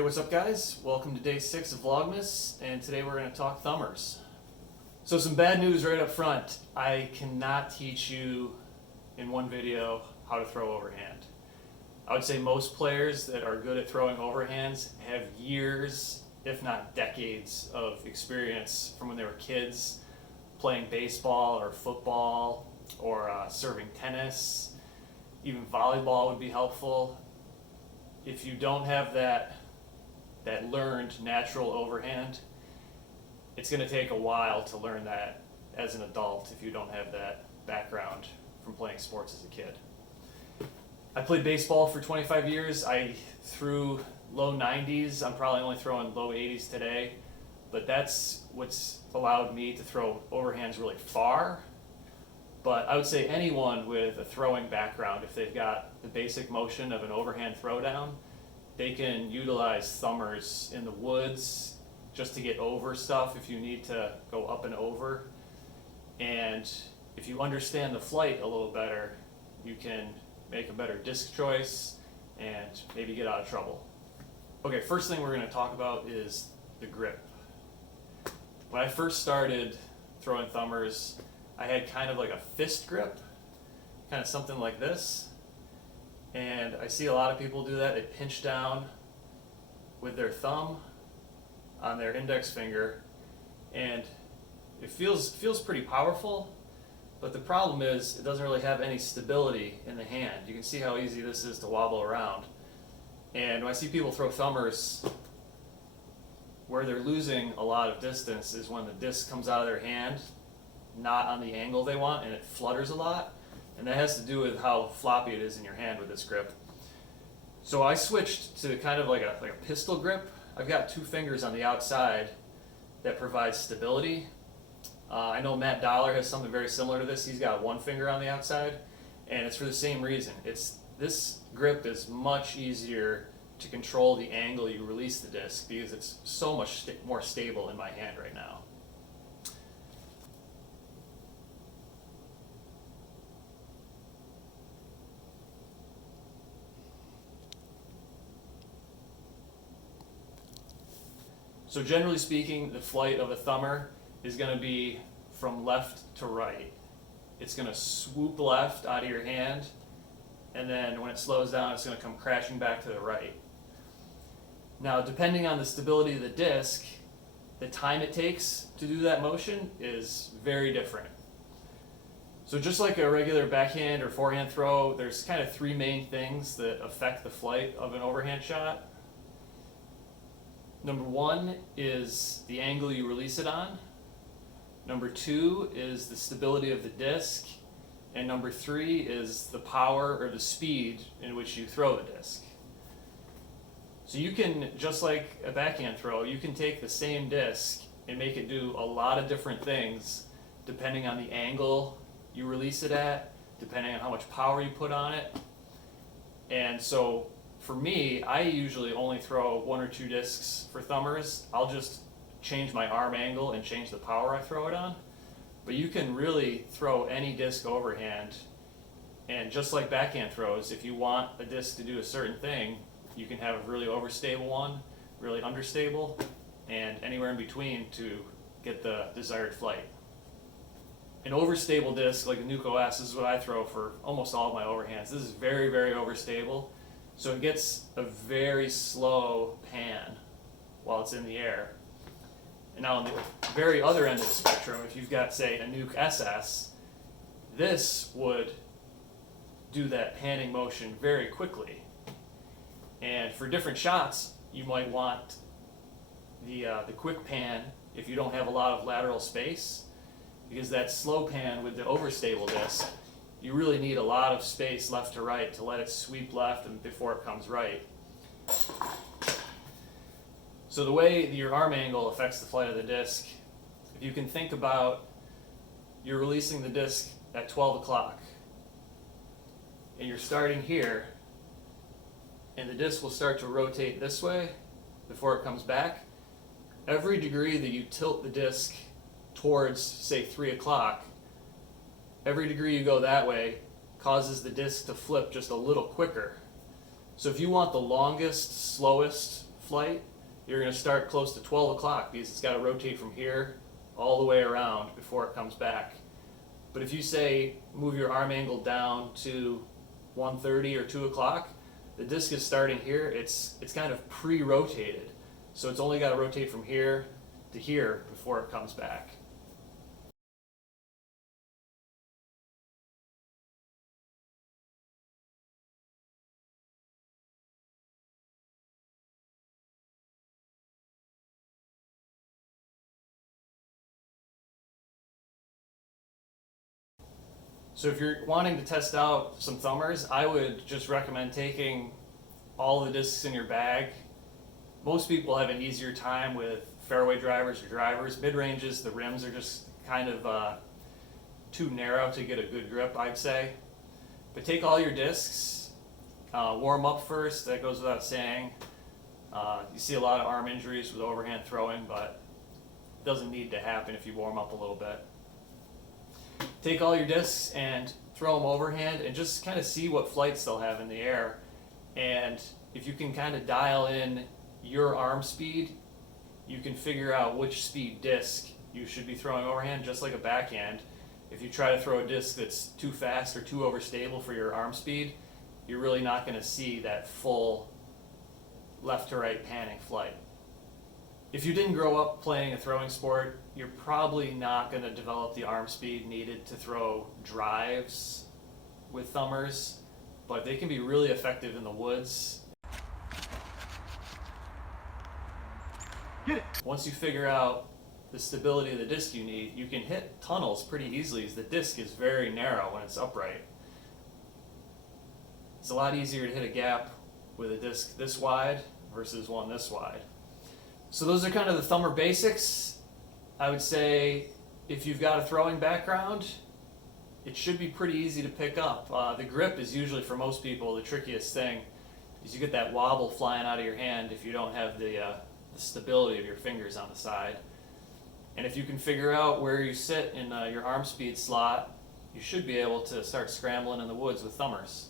Hey, what's up guys? Welcome to day 6 of VLOGMAS, and today we're going to talk thumbers. So some bad news right up front. I cannot teach you in one video how to throw overhand. I would say most players that are good at throwing overhands have years, if not decades, of experience from when they were kids playing baseball or football or serving tennis. Even volleyball would be helpful. If you don't have that learned natural overhand, it's going to take a while to learn that as an adult if you don't have that background from playing sports as a kid. I played baseball for 25 years. I threw low 90s. I'm probably only throwing low 80s today, but that's what's allowed me to throw overhands really far. But I would say anyone with a throwing background, if they've got the basic motion of an overhand throwdown, they can utilize thumbers in the woods just to get over stuff if you need to go up and over. And if you understand the flight a little better, you can make a better disc choice and maybe get out of trouble. Okay, first thing we're going to talk about is the grip. When I first started throwing thumbers, I had kind of like a fist grip, kind of something like this. And I see a lot of people do that. They pinch down with their thumb on their index finger, and it feels pretty powerful, but the problem is it doesn't really have any stability in the hand. You can see how easy this is to wobble around. And when I see people throw thumbers, where they're losing a lot of distance is when the disc comes out of their hand not on the angle they want, and it flutters a lot. And that has to do with how floppy it is in your hand with this grip. So I switched to kind of like a pistol grip. I've got two fingers on the outside that provide stability. I know Matt Dollar has something very similar to this. He's got one finger on the outside, and it's for the same reason. This grip is much easier to control the angle you release the disc because it's so much more stable in my hand right now. So generally speaking, the flight of a thumber is going to be from left to right. It's going to swoop left out of your hand, and then when it slows down, it's going to come crashing back to the right. Now, depending on the stability of the disc, the time it takes to do that motion is very different. So just like a regular backhand or forehand throw, there's kind of three main things that affect the flight of an overhand shot. Number one is the angle you release it on. Number two is the stability of the disc. And number three is the power or the speed in which you throw the disc. So you can, just like a backhand throw, you can take the same disc and make it do a lot of different things depending on the angle you release it at, depending on how much power you put on it. And so for me, I usually only throw one or two discs for thumbers. I'll just change my arm angle and change the power I throw it on. But you can really throw any disc overhand, and just like backhand throws, if you want a disc to do a certain thing, you can have a really overstable one, really understable, and anywhere in between to get the desired flight. An overstable disc like a Nuco S, this is what I throw for almost all of my overhands. This is very, very overstable. So it gets a very slow pan while it's in the air. And now on the very other end of the spectrum, if you've got, say, a Nuke SS, this would do that panning motion very quickly. And for different shots, you might want the quick pan if you don't have a lot of lateral space, because that slow pan with the overstable disc, you really need a lot of space left to right to let it sweep left and before it comes right. So the way your arm angle affects the flight of the disc, if you can think about you're releasing the disc at 12 o'clock and you're starting here, and the disc will start to rotate this way before it comes back. Every degree that you tilt the disc towards, say, 3 o'clock, every degree you go that way causes the disc to flip just a little quicker. So if you want the longest, slowest flight, you're going to start close to 12 o'clock because it's got to rotate from here all the way around before it comes back. But if you say move your arm angle down to 1:30 or 2 o'clock, the disc is starting here. It's kind of pre-rotated. So it's only got to rotate from here to here before it comes back. So if you're wanting to test out some thumbers, I would just recommend taking all the discs in your bag. Most people have an easier time with fairway drivers or drivers. Mid-ranges, the rims are just kind of too narrow to get a good grip, I'd say. But take all your discs, warm up first, that goes without saying. You see a lot of arm injuries with overhand throwing, but it doesn't need to happen if you warm up a little bit. Take all your discs and throw them overhand and just kind of see what flights they'll have in the air. And if you can kind of dial in your arm speed, you can figure out which speed disc you should be throwing overhand, just like a backhand. If you try to throw a disc that's too fast or too overstable for your arm speed, you're really not going to see that full left to right panning flight. If you didn't grow up playing a throwing sport, you're probably not going to develop the arm speed needed to throw drives with thumbers, but they can be really effective in the woods. Once you figure out the stability of the disc you need, you can hit tunnels pretty easily as the disc is very narrow when it's upright. It's a lot easier to hit a gap with a disc this wide versus one this wide. So those are kind of the thumber basics. I would say if you've got a throwing background, it should be pretty easy to pick up. The grip is usually, for most people, the trickiest thing, is you get that wobble flying out of your hand if you don't have the stability of your fingers on the side. And if you can figure out where you sit in your arm speed slot, you should be able to start scrambling in the woods with thumbers.